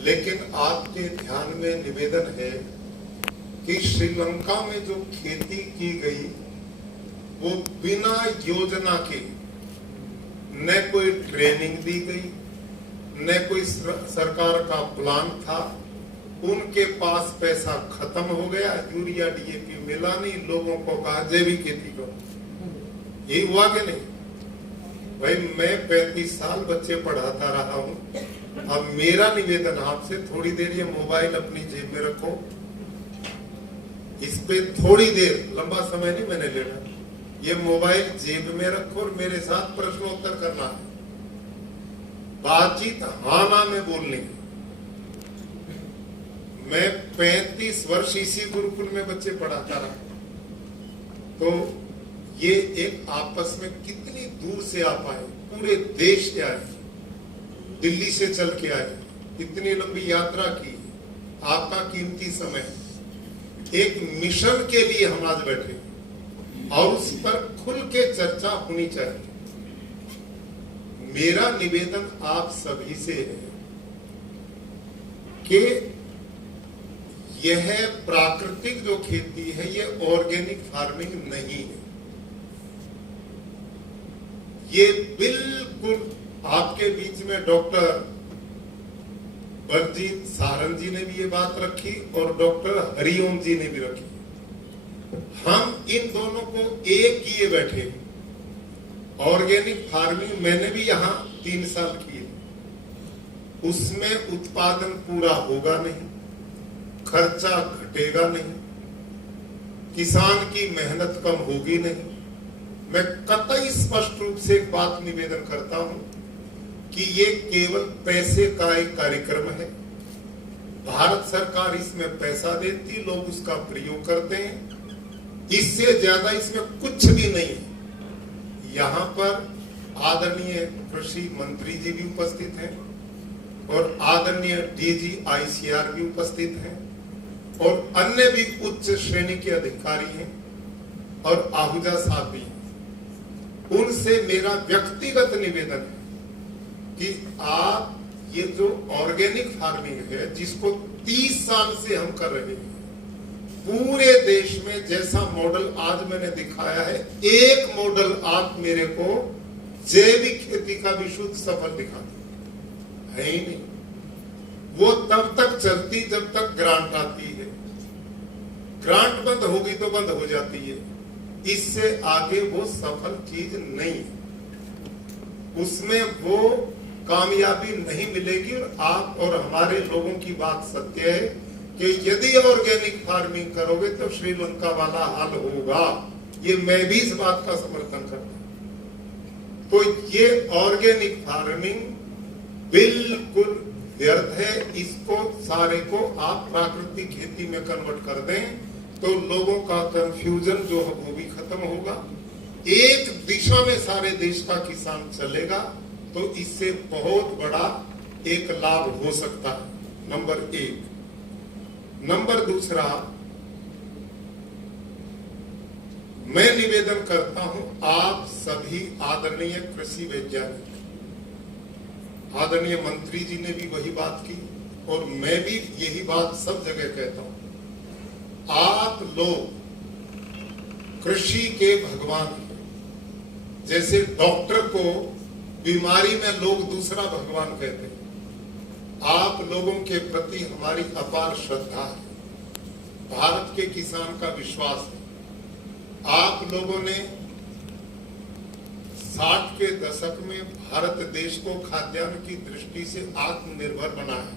लेकिन आपके ध्यान में निवेदन है कि श्रीलंका में जो खेती की गई वो बिना योजना के, न कोई ट्रेनिंग दी गई, न कोई सरकार का प्लान था। उनके पास पैसा खत्म हो गया, यूरिया डीएपी मिला नहीं, लोगों को कहा जैविक खेती करो। यही हुआ कि नहीं भाई? मैं 35 साल बच्चे पढ़ाता रहा हूं। अब मेरा निवेदन आपसे, थोड़ी देर ये मोबाइल अपनी जेब में रखो, इस पे थोड़ी देर, लंबा समय नहीं मैंने लेना, ये मोबाइल जेब में रखो और मेरे साथ प्रश्नोत्तर करना है। बातचीत हाँ ना में बोलनी है। मैं 35 वर्ष इसी गुरुकुल में बच्चे पढ़ाता रहा, तो ये एक आपस में कितनी दूर से आ पाए, पूरे देश से आए, दिल्ली से चल के आए, इतनी लंबी यात्रा की, आपका कीमती समय, एक मिशन के लिए हम आज बैठे और उस पर खुल के चर्चा होनी चाहिए। मेरा निवेदन आप सभी से है कि यह प्राकृतिक जो खेती है, यह ऑर्गेनिक फार्मिंग नहीं है। ये बिल्कुल, आपके बीच में डॉक्टर बलजीत सारंग जी ने भी ये बात रखी और डॉक्टर हरिओम जी ने भी रखी। हम इन दोनों को एक किए बैठे। ऑर्गेनिक फार्मिंग मैंने भी यहां 3 साल की, उसमें उत्पादन पूरा होगा नहीं, खर्चा घटेगा नहीं, किसान की मेहनत कम होगी नहीं। मैं कतई स्पष्ट रूप से एक बात निवेदन करता हूं कि ये केवल पैसे का एक कार्यक्रम है। भारत सरकार इसमें पैसा देती, लोग उसका प्रयोग करते हैं, इससे ज्यादा इसमें कुछ भी नहीं है। यहाँ पर आदरणीय कृषि मंत्री जी भी उपस्थित हैं और आदरणीय डीजी आईसीआर भी उपस्थित हैं और अन्य भी उच्च श्रेणी के अधिकारी हैं और आहूजा साहब भी हैं। उनसे मेरा व्यक्तिगत निवेदन है कि आप ये जो ऑर्गेनिक फार्मिंग है, जिसको 30 साल से हम कर रहे हैं, पूरे देश में जैसा मॉडल आज मैंने दिखाया है, एक मॉडल आप मेरे को जैविक खेती का भी शुद्ध सफल दिखा दो, है ही नहीं। वो तब तक चलती जब तक ग्रांट आती है, ग्रांट बंद होगी तो बंद हो जाती है, इससे आगे वो सफल चीज नहीं है, उसमें वो कामयाबी नहीं मिलेगी। और आप और हमारे लोगों की बात सत्य है कि यदि ऑर्गेनिक फार्मिंग करोगे तो श्रीलंका वाला हाल होगा। ये मैं भी इस बात का समर्थन करता हूं। तो ये ऑर्गेनिक फार्मिंग बिल्कुल व्यर्थ है, इसको सारे को आप प्राकृतिक खेती में कन्वर्ट कर दें तो लोगों का कंफ्यूजन जो है वो भी खत्म होगा। एक दिशा में सारे देश का किसान चलेगा तो इससे बहुत बड़ा एक लाभ हो सकता है, नंबर 1। नंबर 2, मैं निवेदन करता हूं आप सभी आदरणीय कृषि वैज्ञानिक, आदरणीय मंत्री जी ने भी वही बात की और मैं भी यही बात सब जगह कहता हूं, आप लोग कृषि के भगवान हैं। जैसे डॉक्टर को बीमारी में लोग दूसरा भगवान कहते हैं, आप लोगों के प्रति हमारी अपार श्रद्धा है, भारत के किसान का विश्वास है। आप लोगों ने 60 के दशक में भारत देश को खाद्यान्न की दृष्टि से आत्मनिर्भर बनाया।